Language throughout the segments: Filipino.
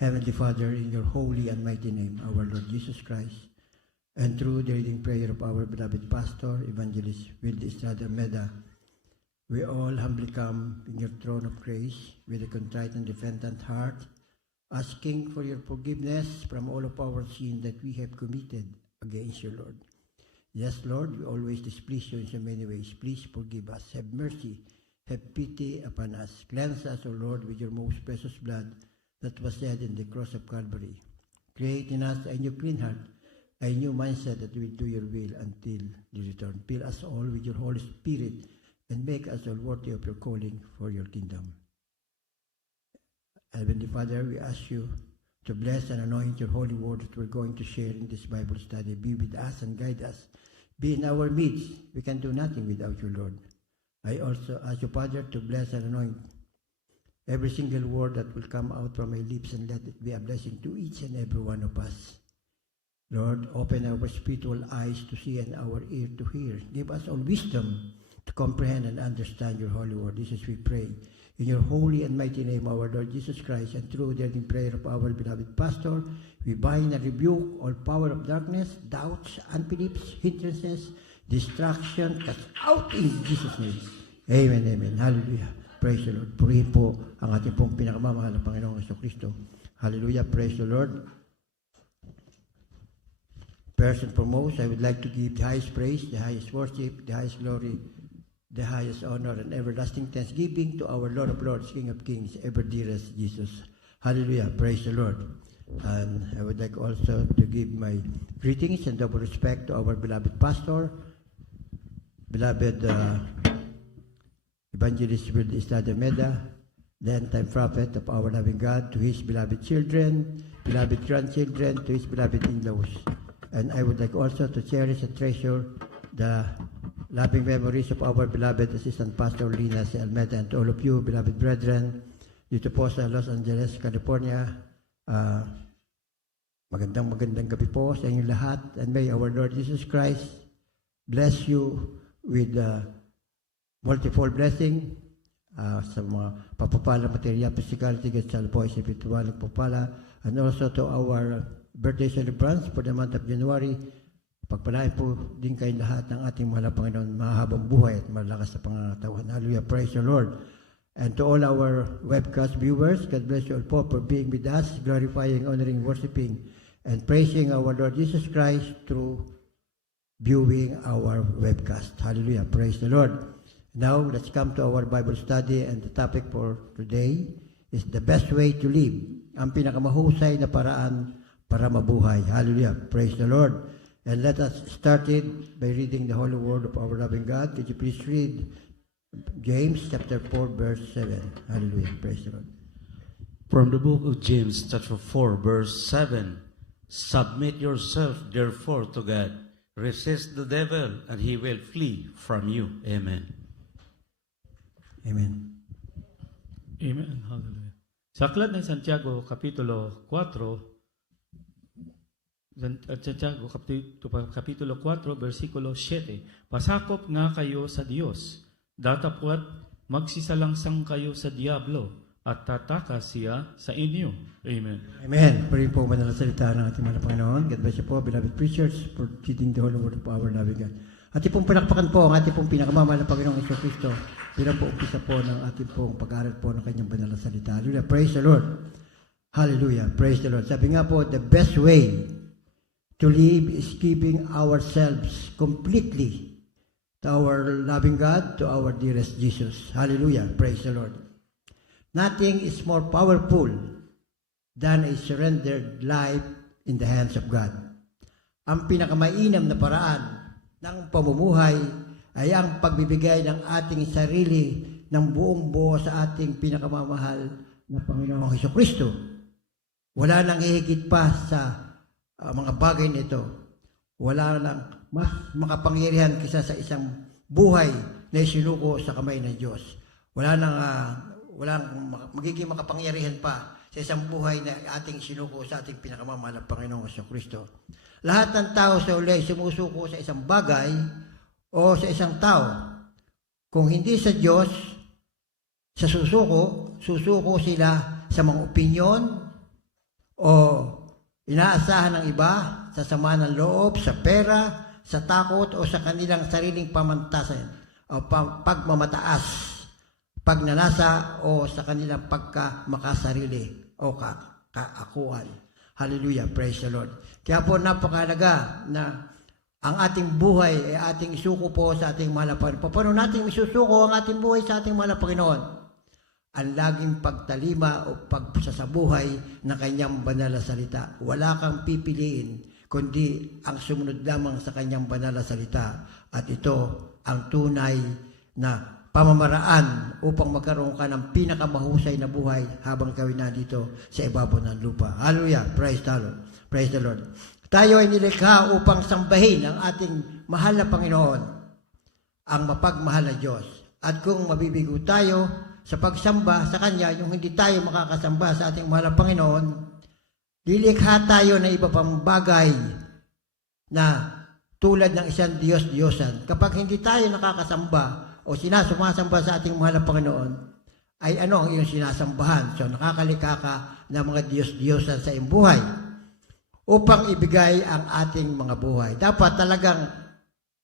Heavenly Father, in your holy and mighty name, our Lord Jesus Christ, and through the reading prayer of our beloved pastor, Evangelist Wilde Estrada Meda, we all humbly come in your throne of grace with a contrite and repentant heart, asking for your forgiveness from all of our sin that we have committed against you, Lord. Yes, Lord, we always displease you in so many ways. Please forgive us. Have mercy. Have pity upon us. Cleanse us, O Lord, with your most precious blood that was shed in the cross of Calvary. Create in us a new clean heart, a new mindset that will do your will until you return. Fill us all with your Holy Spirit and make us all worthy of your calling for your kingdom. Heavenly Father, we ask you to bless and anoint your holy word that we're going to share in this Bible study. Be with us and guide us. Be in our midst. We can do nothing without you, Lord. I also ask you, Father, to bless and anoint every single word that will come out from my lips, and let it be a blessing to each and every one of us. Lord, open our spiritual eyes to see and our ear to hear. Give us all wisdom to comprehend and understand your holy word. This is we pray. In your holy and mighty name, our Lord Jesus Christ, and through the prayer of our beloved pastor, we bind and rebuke all power of darkness, doubts, unbeliefs, hindrances, distraction, cast out in Jesus' name. Amen, amen. Hallelujah. Praise the Lord. Purihin po ang ating pong pinakamamahal na Panginoong Jesucristo. Hallelujah. Praise the Lord. First and foremost, I would like to give the highest praise, the highest worship, the highest glory, the highest honor and everlasting thanksgiving to our Lord of Lords, King of Kings, ever dearest Jesus. Hallelujah. Praise the Lord. And I would like also to give my greetings and double respect to our beloved pastor, beloved Evangelist Wilde Estrada Meda, the end-time prophet of our loving God, to his beloved children, beloved grandchildren, to his beloved in-laws. And I would like also to cherish and treasure the loving memories of our beloved Assistant Pastor Lina C. Almeda, and to all of you, beloved brethren, dito po sa Los Angeles, California. Magandang gabi po sa inyong lahat, and may our Lord Jesus Christ bless you with multiple blessing sa mga papapala, material, physical, tigasal po, spiritual, papala, and also to our birthday celebrants for the month of January. Pagpalain po din kayo lahat ng ating mahal na Panginoon, mahabang buhay at malakas na pangangatawan. Hallelujah, praise the Lord. And to all our webcast viewers, God bless you all po for being with us, glorifying, honoring, worshiping, and praising our Lord Jesus Christ through viewing our webcast. Hallelujah, praise the Lord. Now, let's come to our Bible study, and the topic for today is the best way to live. Ang pinakamahusay na paraan para mabuhay. Hallelujah, praise the Lord. And let us start it by reading the holy word of our loving God. Could you please read James chapter 4, verse 7. Hallelujah, praise the Lord. From the book of James chapter 4, verse 7. Submit yourself therefore to God. Resist the devil, and he will flee from you. Amen. Amen. Amen. Hallelujah. Sa aklat ng Santiago, Kapitulo 4, Santiago, Kapitulo 4, versikulo 7, pasakop nga kayo sa Diyos, datapwat magsisalangsang kayo sa Diablo, at tatakas siya sa inyo. Amen. Amen. Purihin po manalang salita ng ating mga Panginoon. God bless you po, beloved preachers, for reading the holy word of our loving God. Ating pong palakpakan po ang ating pong pinakamamahal na Panginoong Jesucristo. Bilang po umpisa po ng ating pong pag-aaral po ng kanyang banal na salita. Hallelujah. Praise the Lord. Hallelujah. Praise the Lord. Sabi nga po, the best way to live is giving ourselves completely to our loving God, to our dearest Jesus. Hallelujah. Praise the Lord. Nothing is more powerful than a surrendered life in the hands of God. Ang pinakamainam na paraan ng pamumuhay ay ang pagbibigay ng ating sarili ng buong buo sa ating pinakamamahal na Panginoong Jesucristo. Wala nang hihigit pa sa mga bagay nito. Wala nang mas makapangyarihan kaysa sa isang buhay na isinuko sa kamay ng Diyos. Walang magiging makapangyarihan pa sa isang buhay na ating sinuko sa ating pinakamamahal na Panginoong Jesucristo. Lahat ng tao sa uli sumusuko sa isang bagay o sa isang tao. Kung hindi sa Diyos, sa susuko sila sa mga opinyon, o inaasahan ng iba sa sama ng loob, sa pera, sa takot o sa kanilang sariling pamantasan o pagmamataas, pagnanasa o sa kanilang pagkamakasarili o kaakuan. Hallelujah, praise the Lord. Kaya po napakahalaga na ang ating buhay ay ating isuko po sa ating mahal na Panginoon. Paano natin isusuko ang ating buhay sa ating mahal na Panginoon? Ang laging pagtalima o pagsasabuhay ng kanyang banal na salita. Wala kang pipiliin, kundi ang sumunod lamang sa kanyang banal na salita. At ito ang tunay na pamamaraan upang magkaroon ka ng pinakamahusay na buhay habang kami nandito sa ibabaw ng lupa. Hallelujah! Praise the Lord! Praise the Lord! Tayo ay nilikha upang sambahin ang ating mahal na Panginoon, ang mapagmahal na Diyos. At kung mabibigo tayo sa pagsamba sa Kanya, yung hindi tayo makakasamba sa ating mahal na Panginoon, lilikha tayo ng iba pang bagay na tulad ng isang Diyos-Diyosan. Kapag hindi tayo nakakasamba o sumasamba sa ating mahal na Panginoon, ay ano ang iyong sinasambahan? So nakakalika ka ng mga Diyos-Diyosan sa iyong buhay upang ibigay ang ating mga buhay. Dapat talagang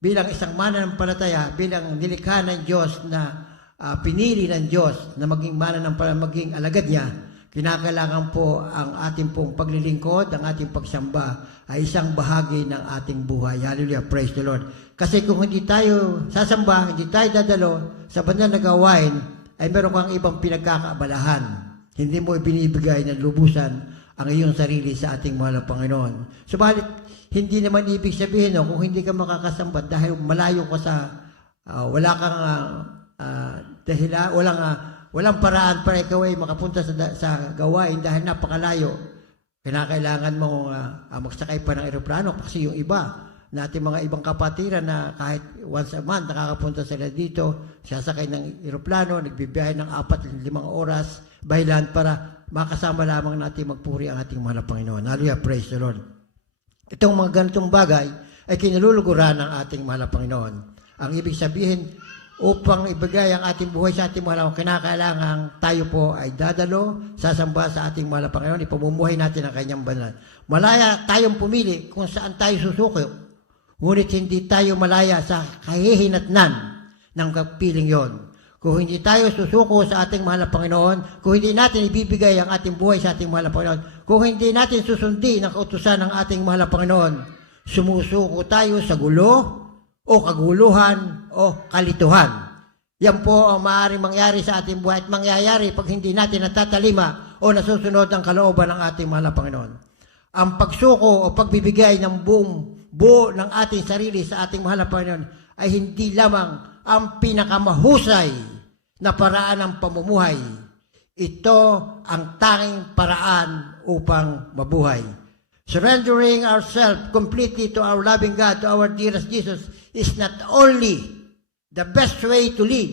bilang isang mananampalataya, bilang nilikha ng Diyos na pinili ng Diyos na maging mananampalataya, maging alagad niya, kinakailangan po ang ating pong paglilingkod, ang ating pagsamba ay isang bahagi ng ating buhay. Hallelujah, praise the Lord. Kasi kung hindi tayo sasamba, hindi tayo dadalo sa banal na gawain, ay meron kang ibang pinagkakaabalahan. Hindi mo ibinibigay ng lubusan ang iyong sarili sa ating mahal na Panginoon. Subalit, hindi naman ibig sabihin kung hindi ka makakasamba dahil malayo ka sa, wala kang walang paraan para ikaw ay makapunta sa gawain dahil napakalayo. Kinakailangan mo magsakay pa ng eroplano kasi yung iba natin mga ibang kapatiran na kahit once a month nakakapunta sila dito, sasakay ng eroplano, nagbibiyahe ng 4-5 oras, bahilan para makasama lamang natin magpuri ang ating mahal na Panginoon. Hallelujah, praise the Lord. Itong mga ganitong bagay ay kinaluluguran ng ating mahal na Panginoon. Ang ibig sabihin, upang ibigay ang ating buhay sa ating mahal na Panginoon, kinakailangan tayo po ay dadalo, sasamba sa ating mahal na Panginoon, ipamumuhay natin ang kanyang banal. Malaya tayong pumili kung saan tayo susuko, ngunit hindi tayo malaya sa kahihinatnan ng kapiling yon. Kung hindi tayo susuko sa ating mahal na Panginoon, kung hindi natin ibibigay ang ating buhay sa ating mahal na Panginoon, kung hindi natin susundin ang kautusan ng ating mahal na Panginoon, sumusuko tayo sa gulo o kaguluhan o kalituhan. Yan po ang maaaring mangyari sa ating buhay at mangyayari pag hindi natin natatalima o nasusunod ang kalooban ng ating mahal na Panginoon. Ang pagsuko o pagbibigay ng buo ng ating sarili sa ating mahal na Panginoon ay hindi lamang ang pinakamahusay na paraan ng pamumuhay. Ito ang tanging paraan upang mabuhay. Surrendering ourselves completely to our loving God, to our dearest Jesus, is not only the best way to live,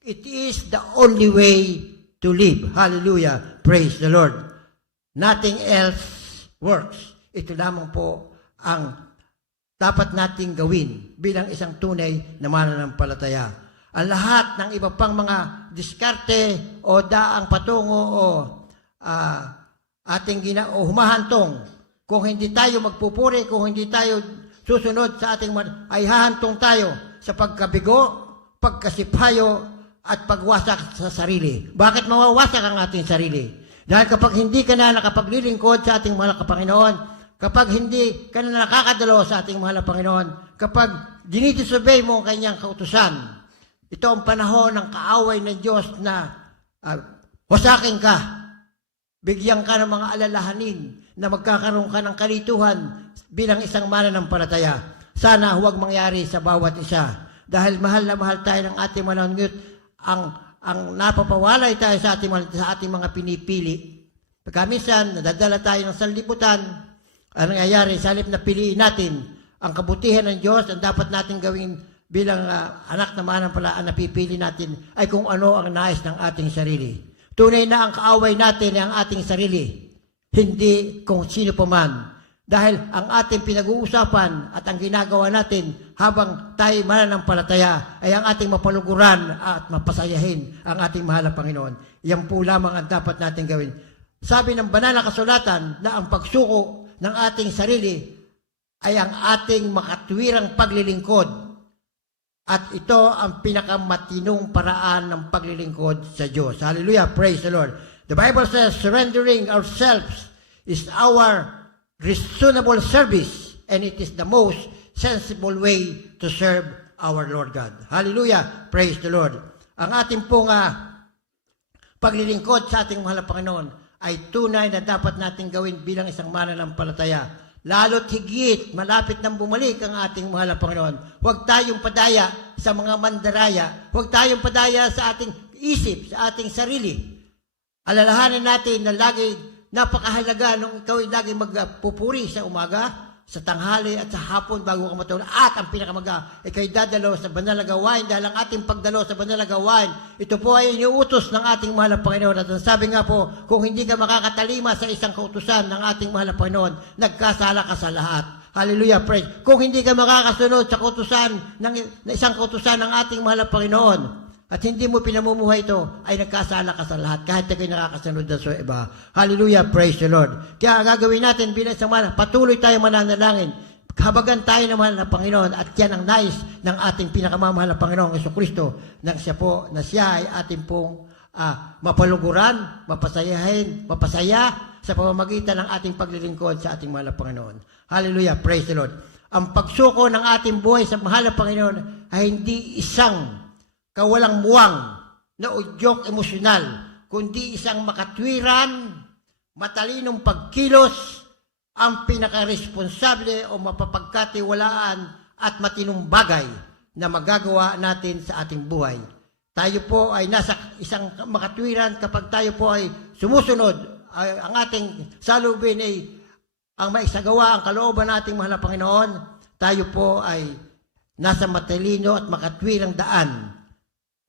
it is the only way to live. Hallelujah. Praise the Lord. Nothing else works. Ito lamang po ang dapat nating gawin bilang isang tunay na mananampalataya. Ang lahat ng iba pang mga diskarte o daang patungo o humahantong, kung hindi tayo magpupuri, kung hindi tayo susunod sa ating ay hahantong tayo sa pagkabigo, pagkasipayo at pagwasak sa sarili. Bakit mawawasak ang ating sarili? Dahil kapag hindi ka na nakapaglilingkod sa ating mahal na Panginoon, kapag hindi ka na nakakadalo sa ating mahal na Panginoon, kapag dinidisobey mo ang kanyang kautusan, ito ang panahon ng kaaway ng Diyos na wasakin ka, bigyan ka ng mga alalahanin na magkakaroon ka ng kalituhan bilang isang mananampalataya. Sana huwag mangyari sa bawat isa. Dahil mahal na mahal tayo ng ating mahal na ang napapawalay tayo sa ating mga pinipili. Pagkaminsan, nadadala tayo ng sanlibutan. Ang nangyayari, sa halip na piliin natin ang kabutihan ng Diyos, ang dapat natin gawin bilang anak na mananampalataya, ang napipili natin ay kung ano ang nais ng ating sarili. Tunay na ang kaaway natin ay ang ating sarili, hindi kung sino pa man. Dahil ang ating pinag-uusapan at ang ginagawa natin habang tayo mananampalataya ay ang ating mapaluguran at mapasayahin ang ating mahal na Panginoon. Yan po lamang ang dapat natin gawin. sabi ng banal na kasulatan na ang pagsuko ng ating sarili ay ang ating makatwirang paglilingkod. At ito ang pinakamatinong paraan ng paglilingkod sa Diyos. Hallelujah! Praise the Lord. The Bible says, surrendering ourselves is our reasonable service, and it is the most sensible way to serve our Lord God. Hallelujah! Praise the Lord. Ang ating pong paglilingkod sa ating mahal na Panginoon ay tunay na dapat nating gawin bilang isang mananampalataya. Lalo't higit, malapit nang bumalik ang ating mahal na Panginoon. Huwag tayong padaya sa mga mandaraya. Huwag tayong padaya sa ating isip, sa ating sarili. Alalahanin natin na lagi napakahalaga nung ikaw ay lagi magpupuri sa umaga, sa tanghali at sa hapon bago ka matulog. At ang pinakamaga, ikaw'y dadalo sa banal na gawain dahil ang ating pagdalo sa banal na gawain, ito po ay iniutos ng ating mahal na Panginoon. At sabi nga po, kung hindi ka makakatalima sa isang kautusan ng ating mahal na Panginoon, nagkasala ka sa lahat. Hallelujah, praise. Kung hindi ka makakasunod sa kautusan ng isang kautusan ng ating mahal na Panginoon, at hindi mo pinamumuhay ito, ay nagkasala ka sa lahat, kahit ikaw nakakasunod na sa iba. Hallelujah, praise the Lord. Kaya gagawin natin bilang isang patuloy tayong mananalangin. Habagan tayo ng mahal na Panginoon, at yan ang nais ng ating pinakamamahal na Panginoong Jesucristo, nang siya ay ating pong mapaluguran, mapasaya sa pamamagitan ng ating paglilingkod sa ating mahal na Panginoon. Hallelujah, praise the Lord. Ang pagsuko ng ating buhay sa mahal na Panginoon ay hindi isang kawalang muwang na udyok emosyonal, kundi isang makatwiran, matalinong pagkilos, ang pinakaresponsable o mapapagkatiwalaan at matinong bagay na magagawa natin sa ating buhay. Tayo po ay nasa isang makatwiran kapag tayo po ay sumusunod, ang ating salubin ay ang maisagawa ang kalooban nating mahal na Panginoon. Tayo po ay nasa matalino at makatwirang daan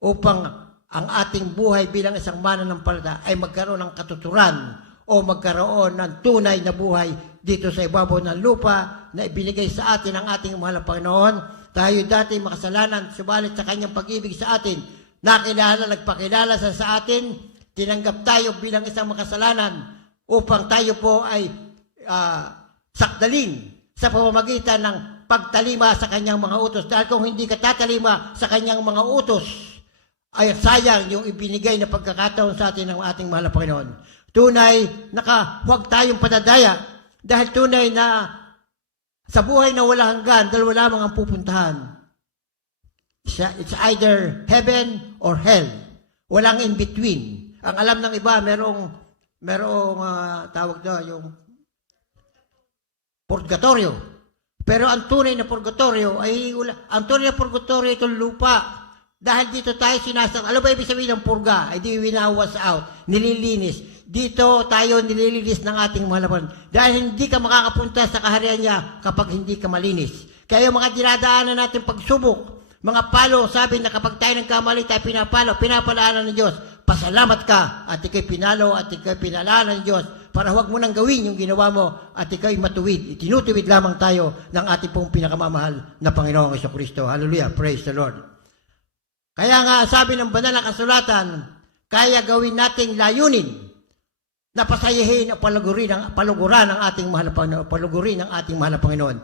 upang ang ating buhay bilang isang mananampalataya ay magkaroon ng katuturan o magkaroon ng tunay na buhay dito sa ibabaw ng lupa na ibinigay sa atin ng ating mahal na Panginoon. Tayo dati makasalanan, subalit sa kanyang pag-ibig sa atin, nagpakilala sa atin, tinanggap tayo bilang isang makasalanan upang tayo po ay sakdalin sa pamamagitan ng pagtalima sa kanyang mga utos. Dahil kung hindi ka tatalima sa kanyang mga utos, ay sayang yung ibinigay na pagkakataon sa atin ng ating mahal na Panginoon. Tunay, huwag tayong padadaya dahil tunay na sa buhay na wala hanggan, dalawa lamang ang pupuntahan. It's either heaven or hell. Walang in between. Ang alam ng iba, merong tawag doon, yung purgatorio. Pero ang tunay na purgatorio ay itong lupa. Dahil dito tayo sinasang, ano ba ibig sabihin ng purga? Ay di winawas out, nililinis. Dito tayo nililinis ng ating mahal na Panginoon. Dahil hindi ka makakapunta sa kaharian niya kapag hindi ka malinis. Kaya yung mga dinadaanan natin pagsubok, mga palo, sabi na kapag tayo nagkamali, tayo pinapalaanan ng Diyos. Pasalamat ka at ikay pinalo at ikay pinalaanan ng Diyos para huwag mo nang gawin yung ginawa mo at ikay matuwid. Itinutuwid lamang tayo ng ating pong pinakamamahal na Panginoong Jesucristo. Hallelujah, praise the Lord. Kaya nga sabi ng banal na kasulatan, kaya gawin nating layunin na pasayahin o paluguran ng ating mahal na Panginoon, palugurin ng ating mahal na Panginoon.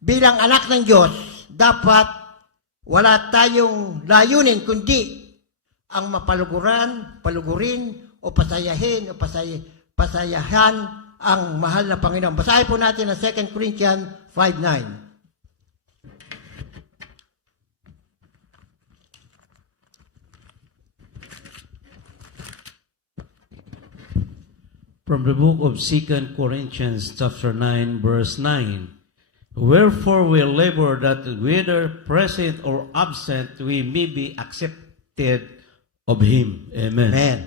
Bilang anak ng Diyos, dapat wala tayong layunin kundi ang palugurin o pasayahan ang mahal na Panginoon. Basahin po natin ang 2 Corinthians 5:9. From the book of 2 Corinthians chapter 9, verse 9. Wherefore we labor that whether present or absent, we may be accepted of Him. Amen. Amen.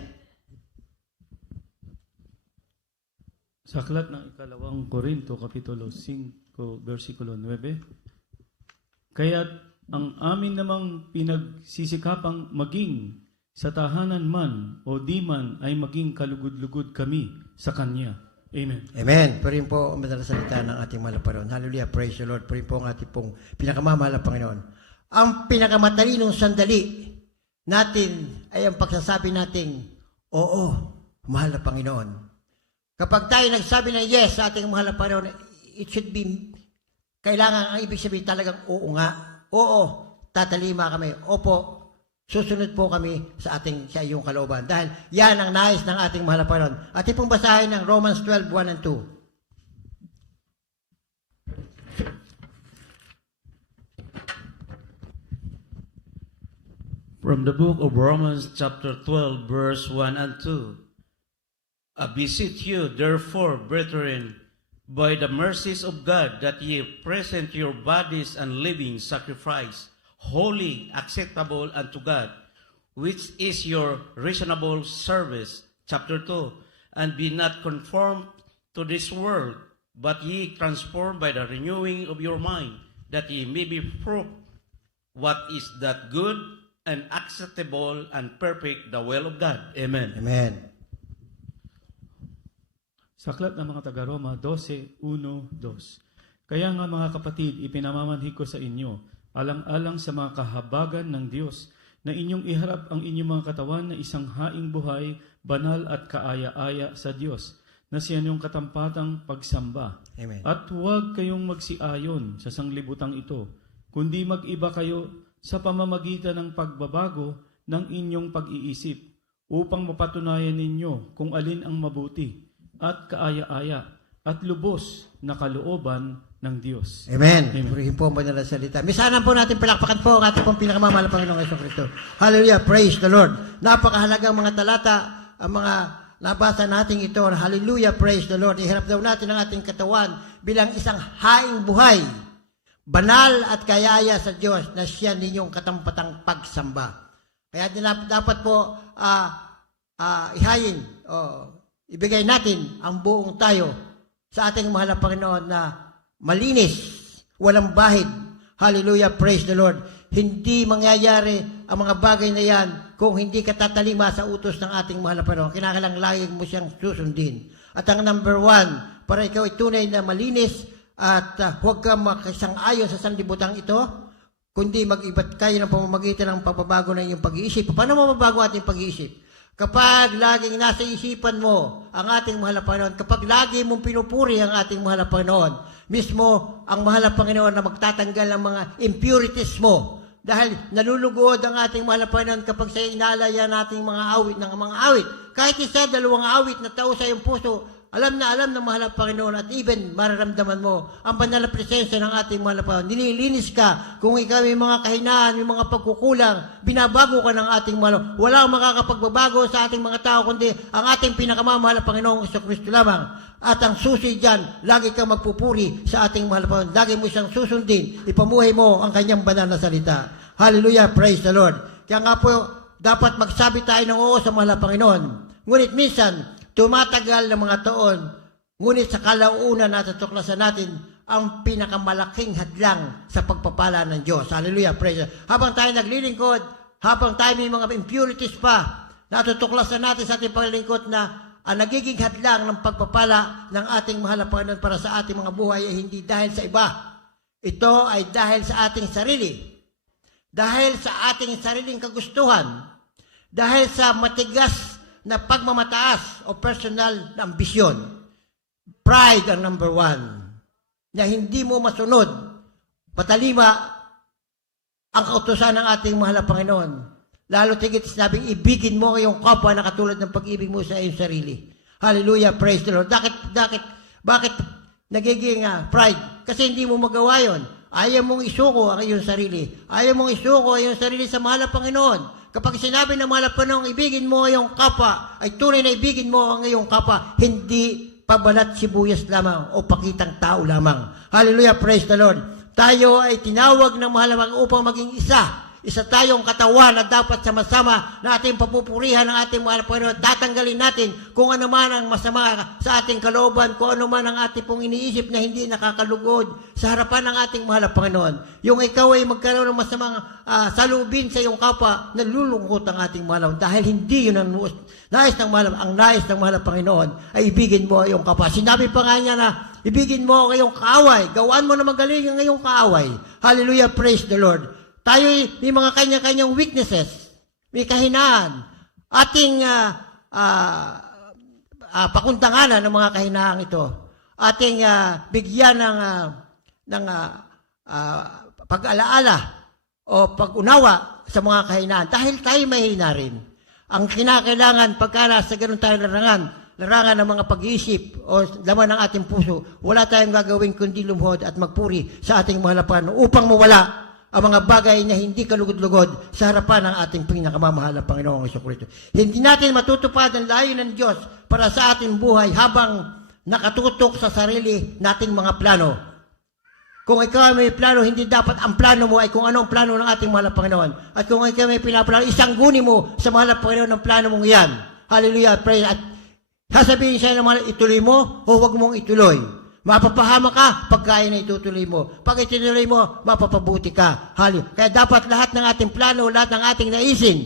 Sa aklat ng ikalawang Korinto, Kapitulo 5, versikulo 9, kaya't ang amin namang pinagsisikapang maging sa tahanan man o di man ay maging kalugod-lugod kami sa Kanya. Amen. Amen. Pero rin po ang madalas salita ng ating mahal na Panginoon. Hallelujah. Praise the Lord. Pero rin po ang ating pong pinakamamahal na Panginoon. Ang pinakamatalinong sandali natin ay ang pagsasabi nating, oo, mahal na Panginoon. Kapag tayo nagsabi ng yes sa ating mahal na Panginoon, it should be, kailangan ang ibig sabihin talagang oo nga. Oo, tatalima kami. Opo, susunod po kami sa iyong kalooban. Dahil yan ang nais ng ating mahal na Panginoon. At ipong basahin ng Romans 12, 1 and 2. From the book of Romans chapter 12, verse 1 and 2. I beseech you, therefore, brethren, by the mercies of God, that ye present your bodies and living sacrifice, holy, acceptable unto God, which is your reasonable service. Chapter 2. And be not conformed to this world, but ye transformed by the renewing of your mind, that ye may be prove what is that good and acceptable and perfect, the will of God. Amen. Amen. Sa aklat ng mga taga-Roma 12:1-2. Kaya nga mga kapatid, ipinamamanhig ko sa inyo, alang-alang sa mga kahabagan ng Diyos, na inyong iharap ang inyong mga katawan na isang haing buhay, banal at kaaya-aya sa Diyos, na siya niyong katampatang pagsamba. Amen. At huwag kayong magsiayon sa sanglibutang ito, kundi mag-iba kayo sa pamamagitan ng pagbabago ng inyong pag-iisip, upang mapatunayan ninyo kung alin ang mabuti at kaaya-aya at lubos na kalooban ng Diyos. Amen. Amen. Purihin po ang banal na salita. Misanan po natin, palakpakan po ang ating pong pinakamamahal na Panginoong Jesucristo. Hallelujah. Praise the Lord. Napakahalagang mga talata, ang mga nabasa natin ito. Hallelujah. Praise the Lord. Iharap daw natin ang ating katawan bilang isang haing buhay, banal at kayaya sa Diyos, na siya ninyong katampatang pagsamba. Kaya dapat po ihayin, ibigay natin ang buong tayo sa ating mahal na Panginoon na malinis, walang bahid. Hallelujah, praise the Lord. Hindi mangyayari ang mga bagay na yan kung hindi ka tatalima sa utos ng ating mahal na Panginoon. Kinakailangan lagi mo siyang susundin. At ang number 1, para ikaw ay tunay na malinis at huwag ka makisang-ayon sa sanlibutan ito, kundi mag-ibat kayo ng pamamagitan ng pagbabago ng iyong pag-iisip. Paano mababago ating pag-iisip? Kapag laging nasa isipan mo ang ating mahal na Panginoon, kapag lagi mong pinupuri ang ating mahal na Panginoon, mismo ang mahal na Panginoon na magtatanggal ng mga impurities mo. Dahil nalulugod ang ating mahal na Panginoon kapag sa inaalaya nating mga awit ng mga awit. Kahit isa, 2 awit na tao sa iyong puso, alam ng mahal na Panginoon, at even mararamdaman mo ang banal na presensya ng ating mahal na Panginoon. Nililinis ka kung ikaw may mga kahinaan, may mga pagkukulang, binabago ka ng ating mahal. Wala ang makakapagbabago sa ating mga tao, kundi ang ating pinakamamahal na Panginoong Jesucristo lamang. At ang susi dyan, lagi kang magpupuri sa ating mahal na Panginoon. Lagi mo siyang susundin, ipamuhay mo ang kanyang banal na salita. Hallelujah, praise the Lord. Kaya nga po, dapat magsabi tayo ng oo sa mahal na Panginoon. Ngunit minsan, tumatagal ng mga taon, ngunit sa kalaunan natutuklasan natin ang pinakamalaking hadlang sa pagpapala ng Diyos. Hallelujah, praise God. Habang tayo naglilingkod, habang tayo may mga impurities pa, natutuklasan natin sa ating paglilingkod na ang nagiging hadlang ng pagpapala ng ating mahal na Panginoon para sa ating mga buhay ay hindi dahil sa iba. Ito ay dahil sa ating sarili. Dahil sa ating sariling kagustuhan. Dahil sa matigas na pagmamataas o personal na ambisyon. Pride ang number 1. Na hindi mo masunod, patalima ang kautusan ng ating mahal na Panginoon. Lalo tigit sinabing, ibigin mo yung kapwa na katulad ng pag-ibig mo sa iyong sarili. Hallelujah, praise the Lord. Bakit nagiging pride? Kasi hindi mo magawa yon. Ayaw mong isuko ang iyong sarili. Ayaw mong isuko ang iyong sarili sa mahal na Panginoon. Kapag sinabi ng mahal na Panginoon, ibigin mo ang iyong kapwa, ay tunay na ibigin mo ang iyong kapwa, hindi pabalat sibuyas lamang o pakitang tao lamang. Hallelujah, praise the Lord. Tayo ay tinawag ng mahal na Panginoon upang maging isa. Isa tayong katawan na dapat sama-sama na ating papupurihan ng ating mahal na Panginoon. Tatanggalin natin kung ano man ang masama sa ating kalooban, kung ano man ang ating pong iniisip na hindi nakakalugod sa harapan ng ating mahal na Panginoon. Yung ikaw ay magkaroon ng masamang salubin sa iyong kapwa, nalulungkot ang ating mahal na dahil hindi yun ang nais ng mahal. Ang nais ng mahal na Panginoon ay ibigin mo ang iyong kapwa. Sinabi pa nga niya na ibigin mo ang iyong kaaway. Gawaan mo na magaling ang iyong kaaway. Hallelujah, praise the Lord. Tayo may mga kanya-kanyang weaknesses, may kahinaan. Ating pakundanganan ng mga kahinaang ito. Ating bigyan ng pag-alaala o pag-unawa sa mga kahinaan. Dahil tayo mahina rin. Ang kinakailangan pagka sa ganun tayo larangan ng mga pag-iisip o laman ng ating puso, wala tayong gagawin kundi lumuhod at magpuri sa ating mga lapan upang mawala ang mga bagay na hindi kalugod-lugod sa harapan ng ating pinakamamahal na Panginoong Jesucristo. Hindi natin matutupad ang layunin ng Diyos para sa ating buhay habang nakatutok sa sarili nating mga plano. Kung ikaw may plano, hindi dapat ang plano mo ay kung anong plano ng ating mahal na Panginoon. At kung ikaw may pinaplano, isangguni mo sa mahal na Panginoon ng plano mong iyan. Hallelujah, praise. At sasabihin siya ng mga ituloy mo o huwag mong ituloy. Mapapahama ka pagkain na itutuloy mo. Pag ituloy mo, mapapabuti ka. Hallelujah. Kaya dapat lahat ng ating plano, lahat ng ating naisin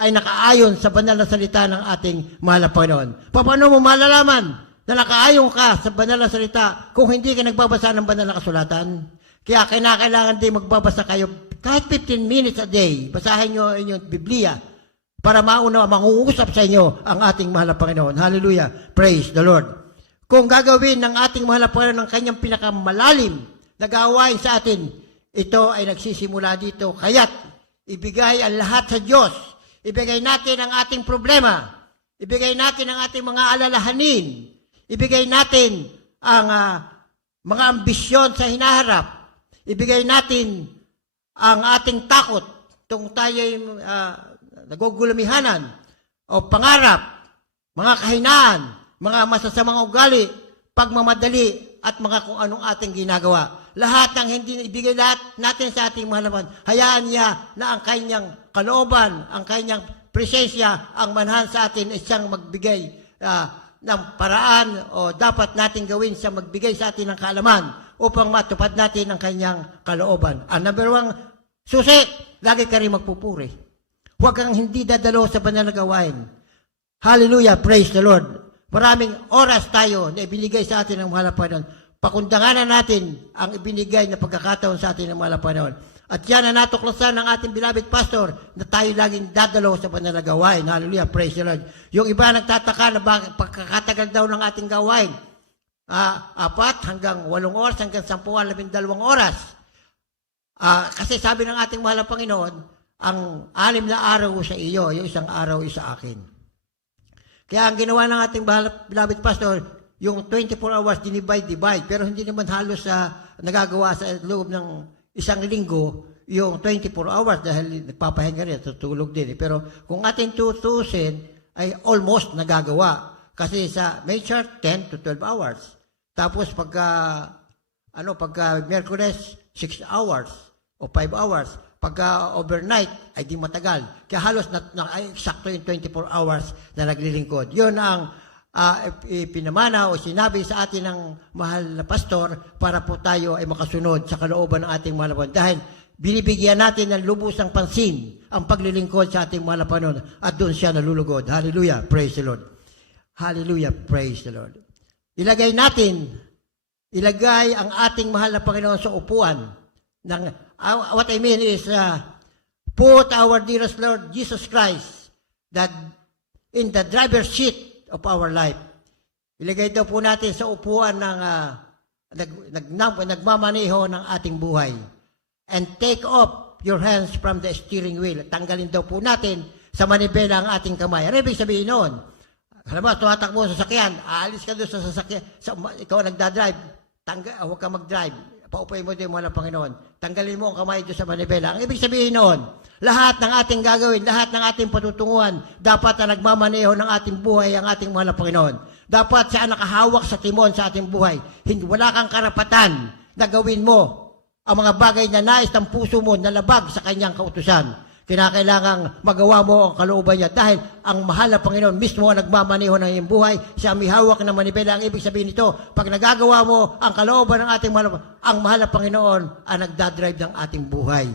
ay nakaayon sa banal na salita ng ating mahal na Panginoon. Paano mo malalaman na nakaayon ka sa banal na salita kung hindi ka nagbabasa ng banal na kasulatan? Kaya kinakailangan din magbabasa kayo kahit 15 minutes a day. Basahin nyo inyong Biblia para mangungusap sa inyo ang ating mahal na Panginoon. Hallelujah. Praise the Lord. Kung gagawin ng ating mahal na Panginoon ng kanyang pinakamalalim na gawain sa atin, ito ay nagsisimula dito. Kaya't ibigay ang lahat sa Diyos. Ibigay natin ang ating problema. Ibigay natin ang ating mga alalahanin. Ibigay natin ang mga ambisyon sa hinaharap. Ibigay natin ang ating takot kung tayo'y nagugulumihanan o pangarap, mga kahinaan, mga masasamang ugali, pagmamadali, at mga kung anong ating ginagawa. Lahat ng hindi ibigay lahat natin sa ating mahal na Panginoon. Hayaan niya na ang kanyang kalooban, ang kanyang presensya, ang manhan sa atin ay siyang magbigay ng paraan o dapat natin gawin sa magbigay sa atin ng kaalaman upang matupad natin ang kanyang kalooban. Ang number 1, susi, lagi ka rin magpupuri. Huwag kang hindi dadalo sa banal na gawain. Hallelujah, praise the Lord. Maraming oras tayo na ibinigay sa atin ng mahal na Panginoon. Pakundanganan natin ang ibinigay na pagkakataon sa atin ng mahal na Panginoon. At yan ang natuklasan ng ating beloved pastor na tayo laging dadalo sa banal na gawain. Hallelujah, praise the Lord. Yung iba nagtataka na pagkakatagal daw ng ating gawain. 4 hanggang 8 oras, hanggang 10, 12 oras. Kasi sabi ng ating mahal na Panginoon, ang 6 na araw sa iyo, yung 1 araw sa akin. Kaya ang ginawa ng ating beloved pastor, yung 24 hours, divide. Pero hindi naman halos nagagawa sa loob ng 1 linggo, yung 24 hours dahil nagpapahinga rin, tutulog din. Pero kung ating tutusin, ay almost nagagawa. Kasi sa May-chart, 10 to 12 hours. Tapos pagka Miyerkules, 6 hours o 5 hours. Pagka overnight, ay di matagal. Kaya halos sakto yung 24 hours na naglilingkod. Yun ang pinamana o sinabi sa atin ng mahal na pastor para po tayo ay makasunod sa kalooban ng ating mahal na Panginoon. Dahil binibigyan natin ng lubusang pansin ang paglilingkod sa ating mahal na Panginoon at doon siya nalulugod. Hallelujah, praise the Lord. Hallelujah, praise the Lord. Ilagay ang ating mahal na Panginoon sa upuan ng what I mean is, put our dearest Lord Jesus Christ that in the driver's seat of our life. Ilagay daw po natin sa upuan ng nagmamaneho ng ating buhay. And take off your hands from the steering wheel. Tanggalin daw po natin sa manibela ang ating kamay. Ano ibig sabihin noon? Alam mo, tumatakbo sa sasakyan, aalis ka doon sa sasakyan, ikaw nagdadrive, huwag ka mag-drive. Paupay mo din mo ng Panginoon. Tanggalin mo ang kamay doon sa manibela. Ang ibig sabihin noon, lahat ng ating gagawin, lahat ng ating patutunguhan, dapat na nagmamaneho ng ating buhay ang ating mahal na Panginoon. Dapat siya nakahawak sa timon sa ating buhay. Wala kang karapatan na gawin mo ang mga bagay na nais ng puso mo na labag sa kanyang kautusan. Kinakailangang magawa mo ang kalooban niya dahil ang mahal na Panginoon mismo ang nagmamaneho ng iyong buhay. Siya may hawak ng manibela. Ang ibig sabihin nito, pag nagagawa mo ang kalooban ng ating mahal na Panginoon ang nagdadrive ng ating buhay.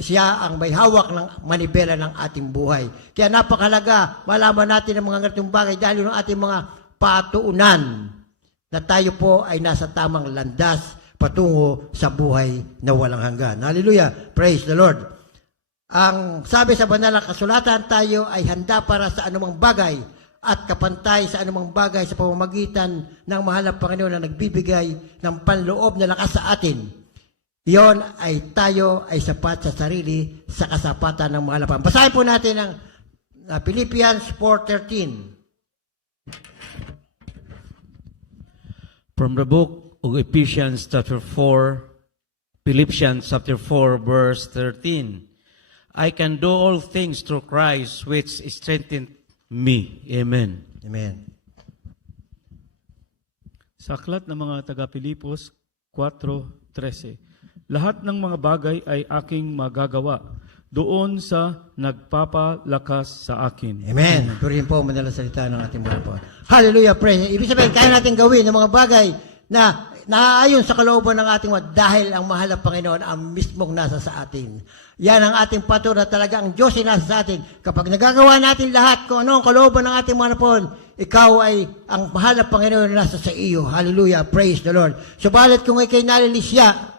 Siya ang may hawak ng manibela ng ating buhay. Kaya napakalaga malaman natin ang mga ganitong bagay dahil ng ating mga patuunan na tayo po ay nasa tamang landas patungo sa buhay na walang hanggan. Hallelujah! Praise the Lord! Ang sabi sa banal na kasulatan, tayo ay handa para sa anumang bagay at kapantay sa anumang bagay sa pamamagitan ng mahal na Panginoon na nagbibigay ng panloob na lakas sa atin. Iyon ay tayo ay sapat sa sarili sa kasapatan ng mahal na Panginoon. Basahin po natin ang Philippians 4:13. From the book of Ephesians chapter 4, Philippians chapter 4, verse 13. I can do all things through Christ which strengthened me. Amen. Amen. Sa aklat ng mga taga-Pilipos 4:13, lahat ng mga bagay ay aking magagawa doon sa nagpapalakas sa akin. Amen. Purihin po ang madalang salita ng ating mga po. Hallelujah, praise. Ibig sabihin, kaya natin gawin ng mga bagay na naaayon sa kalooban ng ating mga dahil ang mahal na Panginoon ang mismong nasa sa atin. Yan ang ating pato na talaga ang Diyos ay nasa sa atin. Kapag nagagawa natin lahat kung ano ang kalooban ng ating mga napon, ikaw ay ang mahal na Panginoon na nasa sa iyo. Hallelujah, praise the Lord. Subalit kung ikay nalilisya,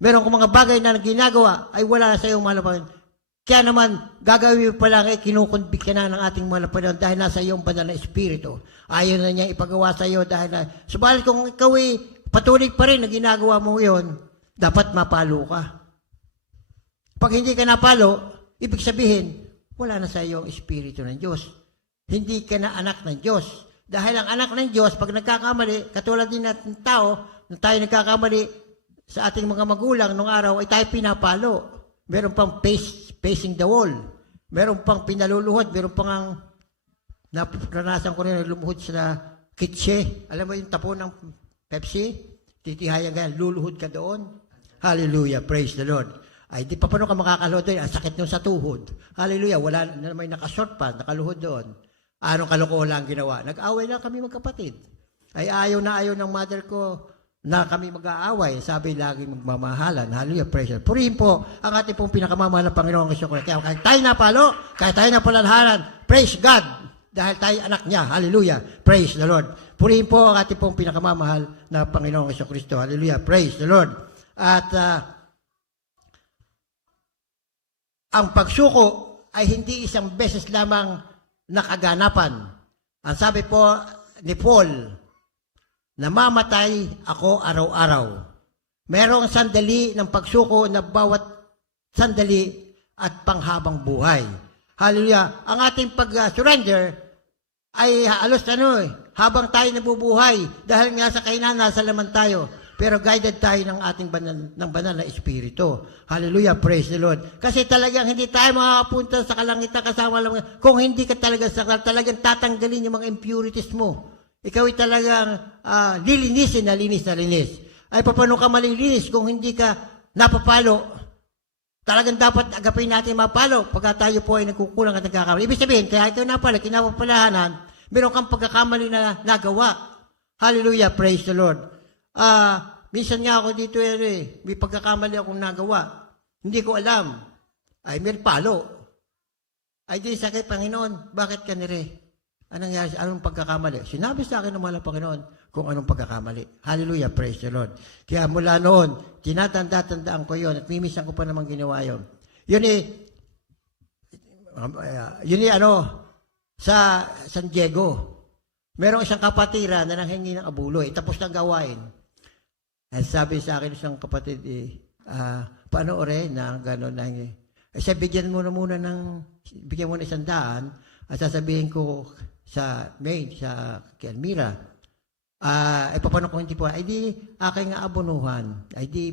meron kong mga bagay na ginagawa ay wala na sa iyo, mahal na Panginoon. Kaya naman, gagawin pa lang kinukonbik ka na ng ating mahal na Panginoon dahil nasa iyong banal na espiritu. Ayaw na niya ipagawa sa iyo dahil na, subalit kung ikaw ay patuloy pa rin na ginagawa mo yun, dapat mapalo ka. Pag hindi ka napalo, ibig sabihin, wala na sa iyo ang espiritu ng Diyos. Hindi ka na anak ng Diyos. Dahil ang anak ng Diyos, pag nagkakamali, katulad din natin tao, na tayo nagkakamali sa ating mga magulang nung araw, ay tayo pinapalo. Meron pang facing the wall. Meron pang pinaluluhod. Meron pang ang naranasan ko rin lumuhod sa kitse. Alam mo yung tapo ng Pepsi? Titihayan ka, luluhod ka doon. Hallelujah, praise the Lord. Ay, di pa paano ka makakaluhod doon? Ang sakit nung sa tuhod. Hallelujah, wala na may nakashort pa, nakaluhod doon. Anong kalokohan lang ginawa? Nag-away lang kami magkapatid. Ay, ayaw ng mother ko na kami mag-aaway. Sabi, lagi magmamahalan. Hallelujah, praise the Lord. Purihin po ang ating pong pinakamamahal na Panginoong Kristo. Kaya kahit tayo napalo, kahit tayo napalalahanan, praise God. Dahil tayo anak niya. Hallelujah, praise the Lord. Purihin po ang ating pong pinakamamahal na Panginoong Kristo. Hallelujah, praise the Lord. At ang pagsuko ay hindi isang beses lamang nakaganapan. Ang sabi po ni Paul, namamatay ako araw-araw. Merong sandali ng pagsuko na bawat sandali at panghabang buhay. Hallelujah. Ang ating pag-surrender ay halos habang tayo nabubuhay dahil nga sa kainan nasa laman tayo. Pero guided tayo ng ating banal na espiritu. Hallelujah, praise the Lord. Kasi talagang hindi tayo makakapunta sa kalangitan kasama lang kung hindi ka talagang tatanggalin yung mga impurities mo. Ikaw ay talagang lilinisin na linis. Ay paano ka malilinis kung hindi ka napapalo? Talagang dapat agapin natin mapalo pagka tayo po ay nagkukulang at nagkakamali. Ibig sabihin, kaya ikaw napala, kinapapalahanan, meron kang pagkakamali na nagawa. Hallelujah, praise the Lord. Minsan nga ako dito may pagkakamali akong nagawa. Hindi ko alam. Ay, may palo. Ay, di sa kay Panginoon, bakit ka Anong nangyari? Anong pagkakamali? Sinabi sa akin ng mahal na Panginoon kung anong pagkakamali. Hallelujah, praise the Lord. Kaya mula noon, tinatanda-tandaan ko yon at mimisan ko pa naman ginawa yon. Yun sa San Diego, merong isang kapatira na nanghingi ng abuloy, tapos ng gawain. At sabi sa akin isang kapatid, paano na gano'n na hingi? Bigyan mo na bigyan mo na 100 at sasabihin ko sa maid, kay Almira, paano kung hindi po, ay di aking abonuhan, ay di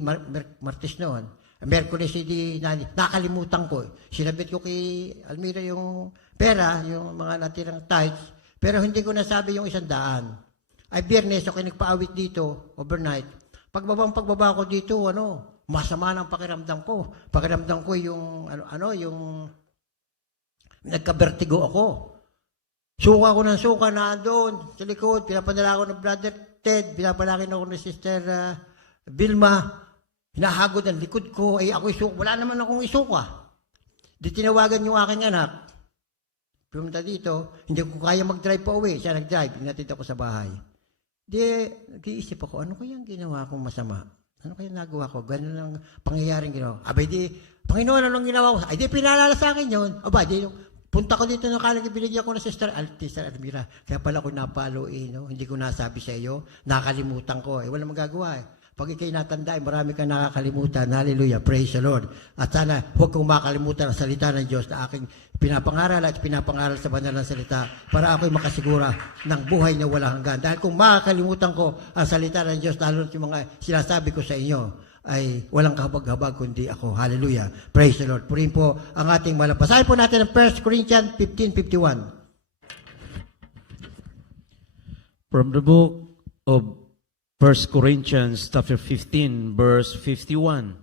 Martes noon, Merkulis, di nakalimutan ko. Sinabit ko kay Almira yung pera, yung mga natirang tithes, pero hindi ko nasabi yung 100. Ay Biyernes, ako nagpaawit dito, overnight. Pagbaba ko dito, masama ng pakiramdam ko. Pakiramdam ko yung, yung nagka-vertigo ako. Suka ko ng suka na doon sa likod. Pinapadala ko ng Brother Ted. Pinapalaki ako ng Sister Vilma. Hinahagod ang likod ko. Ay ako isuka. Wala naman akong isuka. Di tinawagan yung aking anak. Pumunta dito. Hindi ko kaya mag-drive pa uwi. Siya nag-drive. Pinatid ako sa bahay. Di, nag-iisip ako, ano kaya ang ginawa kong masama? Ano kaya nagawa ko? Ganun ang pangyayaring ginawa. Abay di, Panginoon, anong ginawa ko? Ay di, pinalala sa akin yun. Aba, di, Punta ko dito, nakalang binigyan ko na Sister Almira. Kaya pala ko napalo no? Hindi ko nasabi sa iyo. Nakalimutan ko. Wala magagawa Pag ikay natanda, marami kang nakakalimutan. Hallelujah. Praise the Lord. At sana, huwag kong makalimutan ang salita ng Diyos na aking pinapangaral at pinapangaral sa banal na salita para ako'y makasigura ng buhay na walang hanggan. Dahil kung makakalimutan ko ang salita ng Diyos, lalo yung mga sinasabi ko sa inyo, ay walang kahabag-habag kundi ako. Hallelujah. Praise the Lord. Purihin po ang ating malapas. Basahin po natin ang 1 Corinthians 15:51. From the book of 1 Corinthians chapter 15, verse 51.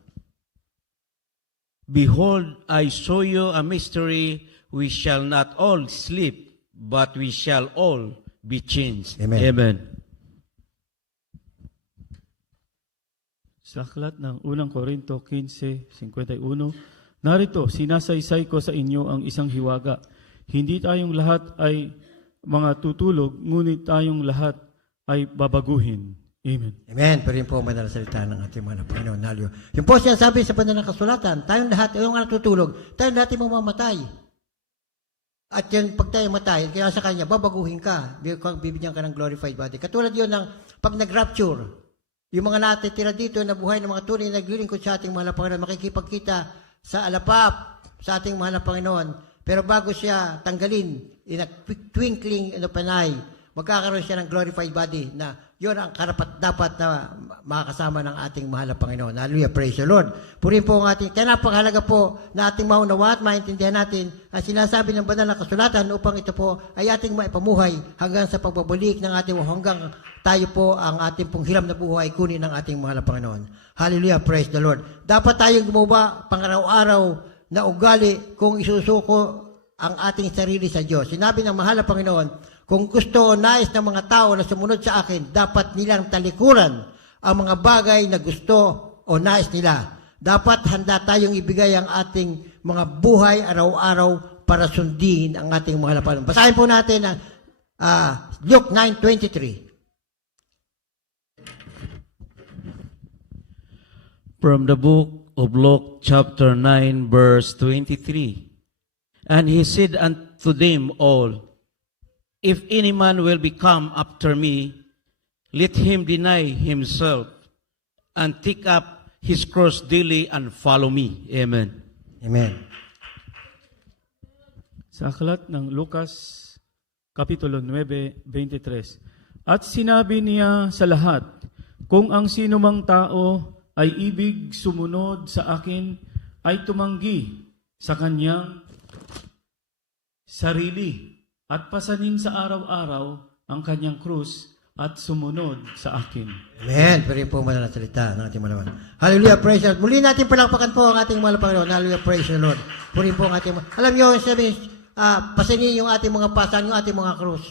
Behold, I show you a mystery. We shall not all sleep, but we shall all be changed. Amen. Amen. Sa aklat ng unang Korinto 15:51, narito, sinasaysay ko sa inyo ang isang hiwaga. Hindi tayong lahat ay mga tutulog, ngunit tayong lahat ay babaguhin. Amen. Amen. Pero yun po ang banal na salita ng ating mga Panginoon. Hallelujah. Yung po siya sabi sa banal na kasulatan, tayong lahat, yung natutulog, tayong lahat ay mamamatay. At yan, pag tayo matay, kaya sa kanya, babaguhin ka. Bibigyan ka ng glorified body. Katulad yun ng pag nag-rapture, yung mga natitira dito na buhay ng mga tunay na naglilingkod sa ating mahal na Panginoon, makikipagkita sa alapap sa ating mahal na Panginoon. Pero bago siya tanggalin, in a twinkling in a panay, magkakaroon siya ng glorified body na yun ang karapat-dapat na makakasama ng ating mahal na Panginoon. Hallelujah, praise the Lord. Purihin po ang ating, kaya napakahalaga po na ating maunawa at maintindihan natin ang sinasabi ng banal na kasulatan upang ito po ay ating maipamuhay hanggang sa pagbabalik ng ating hanggang tayo po ang ating pong hiram na buhay kunin ng ating mahal na Panginoon. Hallelujah, praise the Lord. Dapat tayong gumawa pang-araw-araw na ugali kung isusuko ang ating sarili sa Diyos. Sinabi ng mahal na Panginoon, kung gusto o nais ng mga tao na sumunod sa akin, dapat nilang talikuran ang mga bagay na gusto o nais nila. Dapat handa tayong ibigay ang ating mga buhay araw-araw para sundin ang ating mahal na Panginoon. Basahin po natin ang Luke 9:23. From the book of Luke chapter 9, verse 23. And he said unto them all, If any man will become after me, let him deny himself, and take up his cross daily and follow me. Amen. Amen. Sa aklat ng Lucas, Kapitulo 9:23. At sinabi niya sa lahat, kung ang sinumang tao ay ibig sumunod sa akin, ay tumanggi sa kanyang sarili at pasanin sa araw-araw ang kanyang krus at sumunod sa akin. Amen. Pero yun po ang banal na salita ng ating malaman. Hallelujah, praise the Lord. Muli natin palakpakan po ang ating mahal na Panginoon. Hallelujah, praise the Lord. Puri po ang ating alam nyo, sabi, pasanin yung ating mga pasan, yung ating mga krus.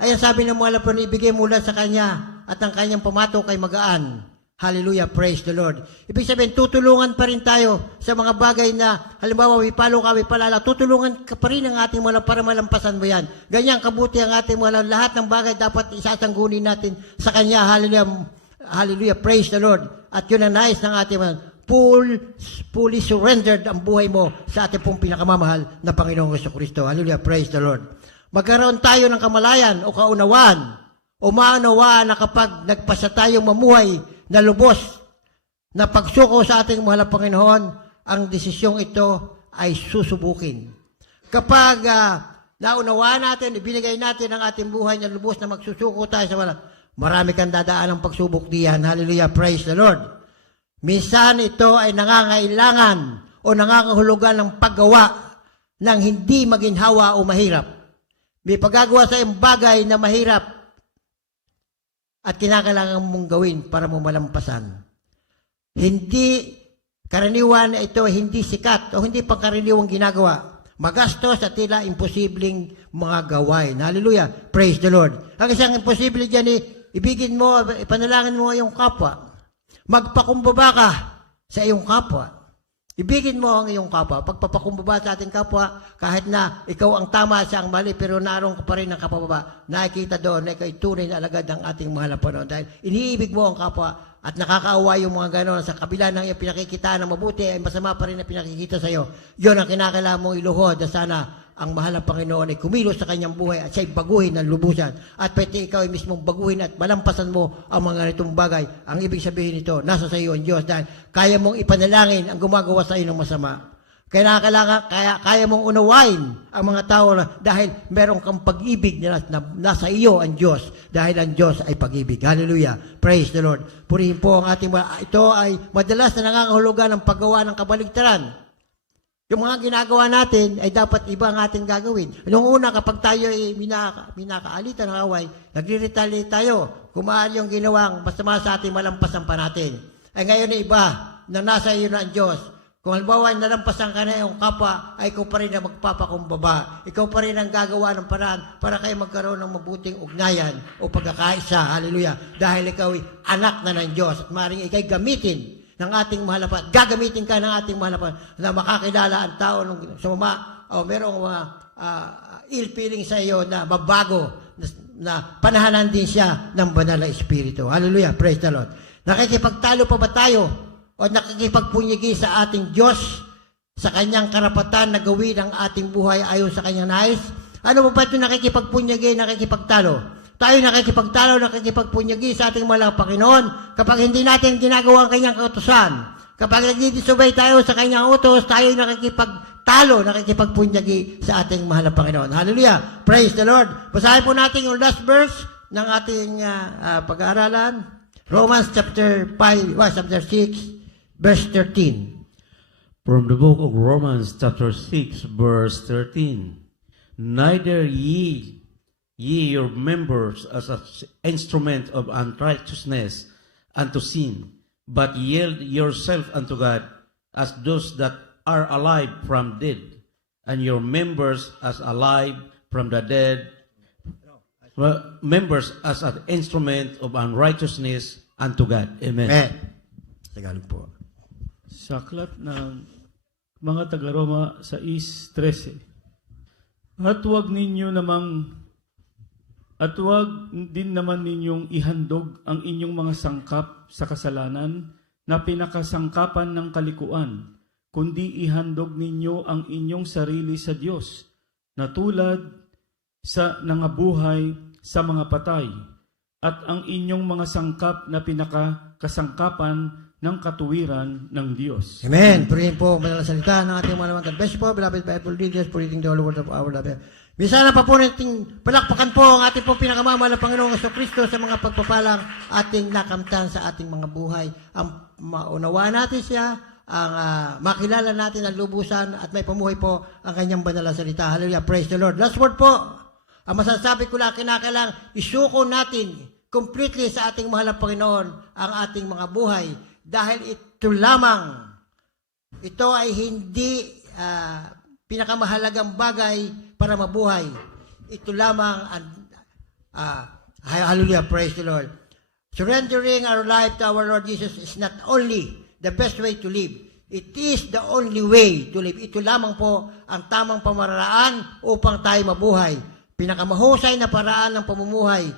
Ayan sabi ng mahal na Panginoon, ibigay mula sa Kanya at ang Kanyang pamatok ay magaan. Hallelujah, praise the Lord. Ibig sabihin, tutulungan pa rin tayo sa mga bagay na, halimbawa, may palo ka, may palala, tutulungan ka pa rin ang ating mga para malampasan mo yan. Ganyan kabuti ang ating mga lahat ng bagay dapat isasanggunin natin sa Kanya. Hallelujah, hallelujah, praise the Lord. At yun ang nais ng ating mga fully surrendered ang buhay mo sa ating pong pinakamamahal na Panginoong Jesucristo. Hallelujah, praise the Lord. Magkaroon tayo ng kamalayan o kaunawaan o maunawaan na kapag nagpasa tayong mamuhay na lubos na pagsuko sa ating mahal na Panginoon, ang desisyong ito ay susubukin. Kapag naunawaan natin, ibinigay natin ang ating buhay na lubos na magsusuko tayo sa wala, marami kang dadaan ng pagsubok diyan. Hallelujah, praise the Lord. Minsan ito ay nangangailangan o nangangahulugan ng paggawa ng hindi maginhawa o mahirap. May paggagawa sa iyong bagay na mahirap at kinakailangan mong gawin para mo malampasan. Hindi karaniwan ito, hindi sikat o hindi pangkaraniwang ginagawa. Magastos at tila imposibleng mga gawain. Hallelujah. Praise the Lord. Ang isang imposible dyan, ibigin mo, ipanalangin mo ang iyong kapwa. Magpakumbaba ka sa iyong kapwa. Ibigin mo ang iyong kapwa. Pagpapakumbaba sa ating kapwa, kahit na ikaw ang tama, siya ang mali, pero naroon ka pa rin ang kapababa. Nakikita doon na ikaw tunay na alagad ng ating mahal na Panginoon. Dahil iniibig mo ang kapwa at nakakaawa yung mga gano'n sa kabila ng iyong pinakikita ng mabuti ay masama pa rin na pinakikita sa iyo. Yun ang kinakailangan mong iluhod na sana ang mahal na Panginoon ay kumilos sa kanyang buhay at siya'y baguhin ng lubusan. At pwede ikaw ay mismong baguhin at malampasan mo ang mga ganitong bagay. Ang ibig sabihin nito, nasa sa iyo ang Diyos dahil kaya mong ipanalangin ang gumagawa sa iyo ng masama. Kaya mong unawain ang mga tao dahil meron kang pag-ibig na nasa iyo ang Diyos dahil ang Diyos ay pag-ibig. Hallelujah. Praise the Lord. Purihin po ang ating ito ay madalas na nangangahulugan ng paggawa ng kabaligtaran. Yung mga ginagawa natin ay dapat iba ang ating gagawin. Noong una, kapag tayo ay minakaalitan ng away, nagre-retaliate tayo. Kumaan yung ginawang masama sa ating malampasan pa natin. Ay ngayon ay iba na nasa iyo na ang Diyos. Kung halimbawa nalampasan ka na yung kapwa, ay ikaw pa rin ang magpapakumbaba. Ikaw pa rin ang gagawa ng paraan para kayo magkaroon ng mabuting ugnayan o pagkakaisa. Hallelujah. Dahil ikaw ay anak na ng Diyos at maaaring ikay gamitin ng ating mahal na Panginoon. Gagamitin ka ng ating mahal na Panginoon na makakilala ang tao ng sumama o merong mga ill feeling sa iyo na mabago, na panahanan din siya ng banal na Espiritu. Hallelujah. Praise the Lord. Nakikipagtalo pa ba tayo o nakikipagpunyagi sa ating Diyos sa kanyang karapatan na gawin ang ating buhay ayon sa kanyang nais? Ano ba ito nakikipagpunyagi, nakikipagtalo? Tayo nakikipagtalo, nakikipagpunyagi sa ating mahal na Panginoon kapag hindi natin ginagawa ang kanyang kautusan. Kapag nagdidisobey tayo sa kanyang utos, tayo nakikipagtalo, nakikipagpunyagi sa ating mahal na Panginoon. Hallelujah! Praise the Lord! Basahin po natin yung last verse ng ating pag-aaralan. Romans chapter 6, verse 13. From the book of Romans, chapter 6, verse 13. Neither ye your members as an instrument of unrighteousness unto sin, but yield yourself unto God as those that are alive from dead, and your members as alive from the dead, members as an instrument of unrighteousness unto God. Amen. Amen. Tagalog po. Sa aklat ng mga taga-Roma 6:13. At huwag din naman ninyong ihandog ang inyong mga sangkap sa kasalanan na pinakasangkapan ng kalikuan, kundi ihandog ninyo ang inyong sarili sa Diyos, na tulad sa nangabuhay sa mga patay, at ang inyong mga sangkap na pinakasangkapan ng katuwiran ng Diyos. Amen. Purihin po ang madalang salita ng ating mga naman. God bless po, beloved Bible readers, for reading the whole word of our Lord. Minsan na pa po nating palakpakan po ang ating po pinakamamahal na Panginoong Kristo sa mga pagpapalang ating nakamtan sa ating mga buhay. Ang maunawaan natin siya, ang makilala natin ang lubusan at may pamuhay po ang kanyang banal na salita. Hallelujah. Praise the Lord. Last word po. Ang masasabi ko lang, kinakailang isuko natin completely sa ating mahal na Panginoon ang ating mga buhay. Dahil ito lamang, ito ay hindi pinakamahalagang bagay para mabuhay. Ito lamang, hallelujah, praise the Lord. Surrendering our life to our Lord Jesus is not only the best way to live, it is the only way to live. Ito lamang po ang tamang pamaraan upang tayo mabuhay. Pinakamahusay na paraan ng pamumuhay,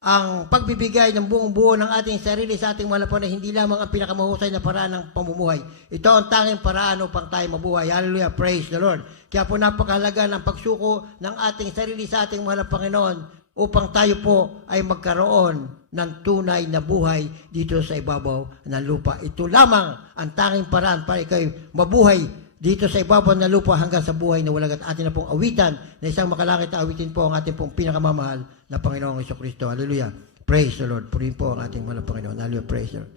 ang pagbibigay ng buong buo ng ating sarili sa ating mahal na Panginoon, hindi lamang ang pinakamahusay na paraan ng pamumuhay. Ito ang tanging paraan upang tayo mabuhay. Hallelujah, praise the Lord. Kaya po napakahalaga ng pagsuko ng ating sarili sa ating mahal na Panginoon upang tayo po ay magkaroon ng tunay na buhay dito sa ibabaw ng lupa. Ito lamang ang tanging paraan para ikaw mabuhay dito sa ibabaw ng lupa hanggang sa buhay na walang atin na pong awitan na isang makalangit na awitin po ang ating pong pinakamamahal na Panginoong Kristo. Hallelujah. Praise the Lord. Purihin po ang ating mahal na Panginoon. Hallelujah. Praise the Lord.